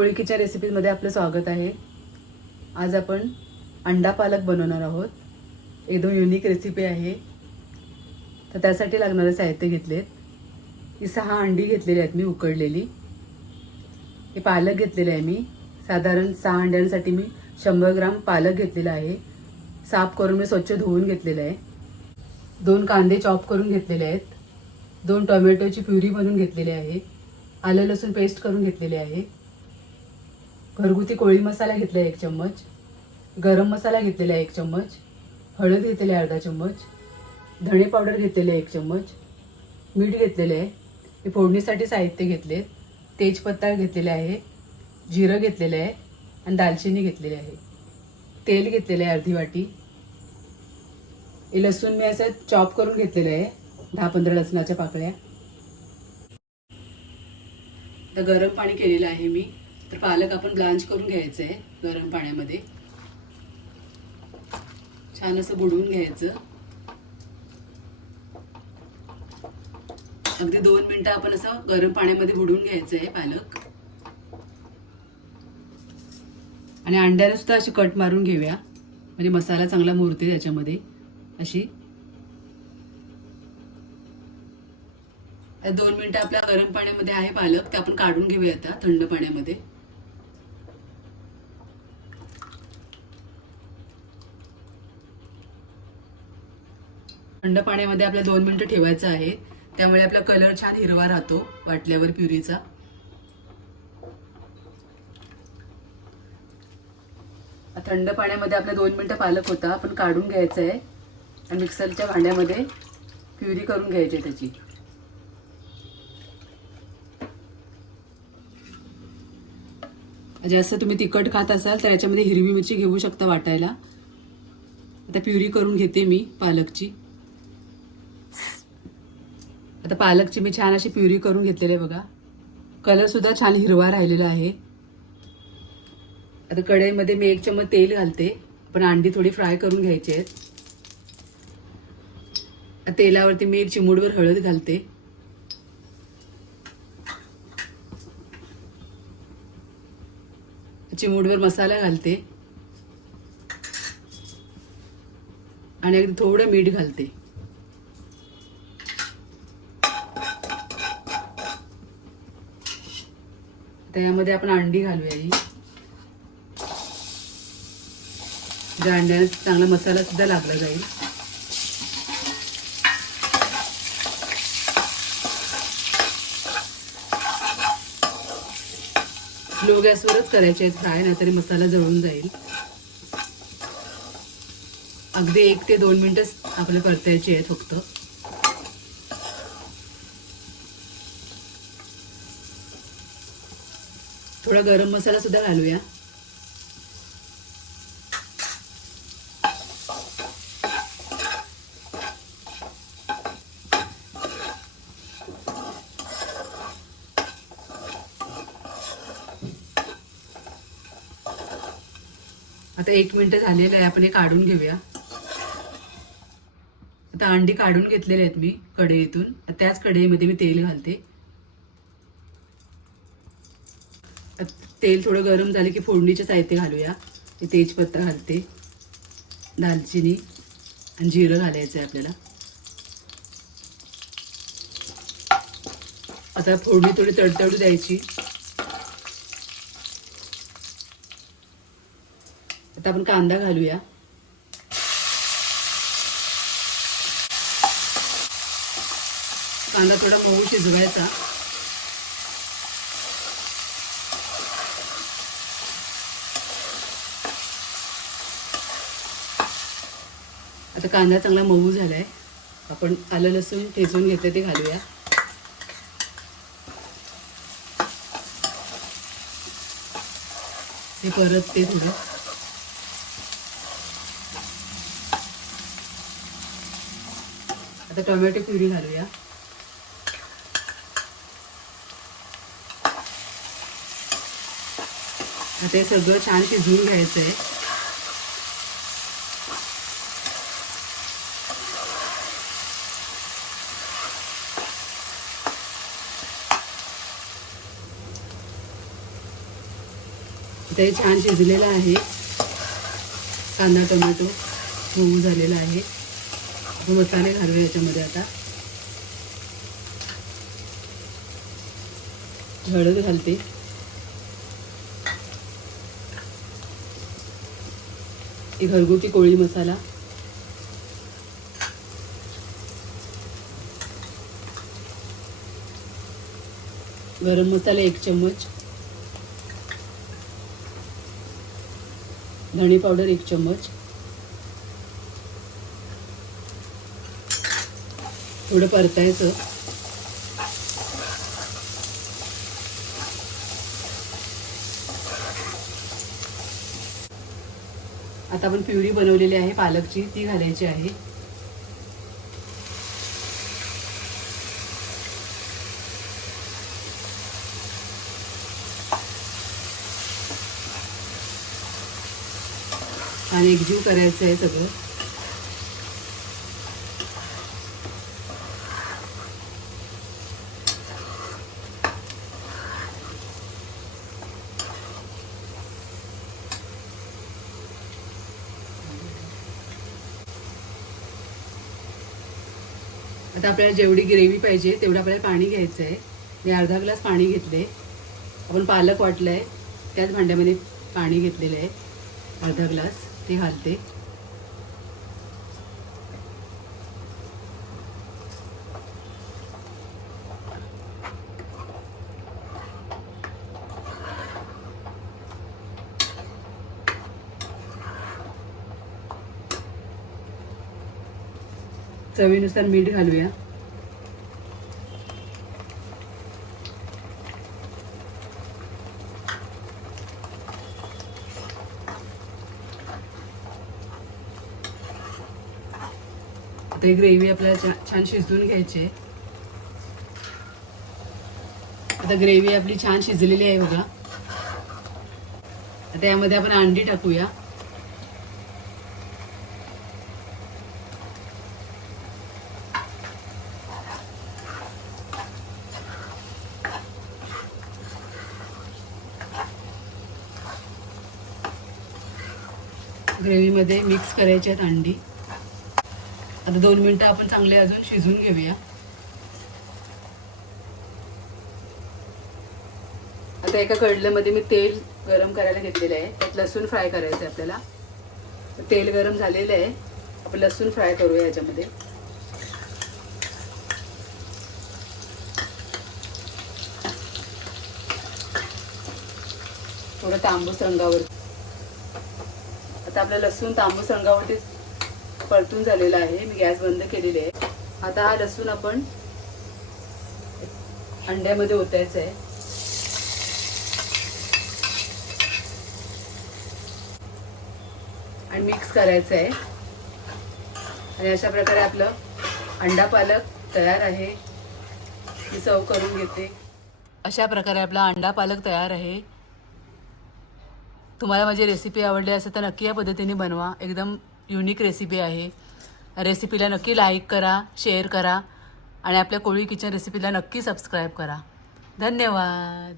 कोळीकीच्या रेसिपीमध्ये आपलं स्वागत आहे. आज आपण अंडा पालक बनवणार आहोत. एकदम युनिक रेसिपी आहे. तर त्यासाठी लागणारं साहित्य घेतलेत. ही सहा अंडी घेतलेली आहेत मी उकडलेली. हे पालक घेतलेले आहे मी. साधारण सहा अंड्यांसाठी मी शंभर ग्राम पालक घेतलेला आहे. साफ करून मी स्वच्छ धुवून घेतलेलं आहे. दोन कांदे चॉप करून घेतलेले आहेत. दोन टोमॅटोची प्युरी बनवून घेतलेली आहे. आलं लसूण पेस्ट करून घेतलेली आहे. घरगुती कोळी मसाला घेतला आहे एक चम्मच गरम मसाला घेतलेला आहे एक चम्मच हळद घेतलेली आहे अर्धा चम्मच धणे पावडर घेतलेले आहे एक चम्मच मीठ घेतलेले आहे. हे फोडणीसाठी साहित्य घेतले तेजपत्ता घेतलेले आहे जिरं घेतलेलं आहे आणि दालचिनी घेतलेली आहे. तेल घेतलेलं आहे अर्धी वाटी. हे लसूण मी असं चॉप करून घेतलेलं आहे दहा पंधरा लसणाच्या पाकळ्या. तर गरम पाणी केलेलं आहे मी. तर पालक आपण ब्लांच करून घ्यायचं आहे गरम पाण्यामध्ये. छान असं बुडवून घ्यायचं. अगदी दोन मिनटं आपण असं गरम पाण्यामध्ये बुडवून घ्यायचं आहे पालक. आणि अंड्याला सुद्धा अशी कट मारून घेऊया. म्हणजे मसाला चांगला मुरते त्याच्यामध्ये. अशी. दोन मिनटं आपल्या गरम पाण्यामध्ये आहे पालक. ते आपण काढून घेऊया आता थंड पाण्यामध्ये. थंड पाण्यामध्ये आपल्या दोन मिनिटं ठेवायचं आहे. त्यामुळे आपला कलर छान हिरवा राहतो वाटल्यावर प्युरीचा. थंड पाण्यामध्ये आपल्या दोन मिनिटं पालक होता. आपण काढून घ्यायचं आहे. आणि मिक्सरच्या भांड्यामध्ये प्युरी करून घ्यायची आहे त्याची. म्हणजे जास्त तुम्ही तिखट खात असाल तर याच्यामध्ये हिरवी मिरची घेऊ शकता वाटायला. आता प्युरी करून घेते मी पालकची. आता पालकची मी छान अशी प्युरी करून घेतलेली आहे बघा. कलर सुद्धा छान हिरवा राहिलेला आहे. आता कढईमध्ये मी एक चमच तेल घालते. पण अंडी थोडी फ्राय करून घ्यायची आहेत. तेलावरती मी एक चिमूडवर हळद घालते. चिमूडवर मसाला घालते. आणि अगदी थोडं मीठ घालते. त्यामध्ये आपण अंडी घालूया ही. ज्या अंड्याने चांगला मसाला सुद्धा लागला जाईल. स्लो गॅसवरच करायचे आहेत फ्राय नाहीतरी मसाला जळून जाईल. अगदी एक ते दोन मिनिटच आपल्याला परतायचे आहेत फक्त. थोडा गरम मसाला सुद्धा घालूया. आता एक मिनटं झालेलं आहे आपण हे काढून घेऊया. आता अंडी काढून घेतलेले आहेत मी कढईतून. त्याच कढईमध्ये मी तेल घालते. तेल थोडं गरम झालं की फोडणीचे साहित्य घालूया. ते तेजपत्ता घालते. दालचिनी आणि जिरं घालायचं आहे आपल्याला. आता फोडणी थोडी तडतडू द्यायची. आता आपण कांदा घालूया. कांदा थोडा मऊ शिजवायचा. आता कांदा चांगला मऊ झालाय. आपण आलं लसूण ठेचून घेतलं ते घालूया. ते परत ते थोडं. आता टोमॅटो प्युरी घालूया. आता हे सगळं छान शिजवून घ्यायचं आहे इथे छान शिजलेलं आहे. कांदा टोमॅटो मऊ झालेला आहे. आपण मसाले घालूया याच्यामध्ये आता. हळद घालते. घरगुती कोळी मसाला. गरम मसाला एक चम्मच. धणे पावडर एक चम्मच. थोडं परतायचं. आता आपण प्युरी बनवलेली आहे पालकची ती घालायची आहे. आणि एकजीव करायचं आहे सगळं. आता आपल्याला जेवढी ग्रेव्ही पाहिजे तेवढं आपल्याला पाणी घ्यायचं आहे. मी अर्धा ग्लास पाणी घेतले आपण पालक वाटलं आहे त्याच भांड्यामध्ये पाणी घेतलेलं आहे. अर्धा ग्लास. ते घालते. चवीनुसार मीठ घालूया. आता ग्रेव्ही आपल्याला छान शिजवून घ्यायची. आता ग्रेव्ही आपली छान शिजलेली आहे बघा. आता यामध्ये आपण अंडी टाकूया. ग्रेव्हीमध्ये मिक्स करायचे आहेत अंडी. आता दोन मिनटं आपण चांगले अजून शिजून घेऊया. आता एका कडल्यामध्ये मी तेल गरम करायला घेतलेलं आहे. त्यात लसूण फ्राय करायचं आहे आपल्याला. तेल गरम झालेलं आहे. आपण लसूण फ्राय करूया याच्यामध्ये. थोडं तांबूस रंगावर आता आपलं लसूण तांबूस रंगावरती परतून झालेला आहे. मी गॅस बंद केलेली आहे. आता हा लसूण आपण अंड्यामध्ये ओतायचा आहे. आणि मिक्स करायचं आहे. आणि अशा प्रकारे आपलं अंडा पालक तयार आहे. मी सर्व करून घेते. अशा प्रकारे आपला अंडा पालक तयार आहे. तुम्हाला माझी रेसिपी आवडली असेल तर नक्की या पद्धतीने बनवा. एकदम युनिक रेसिपी आहे. रेसिपीला नक्की लाईक करा शेअर करा आणि आपल्या कोळी किचन रेसिपीला नक्की सबस्क्राईब करा. धन्यवाद.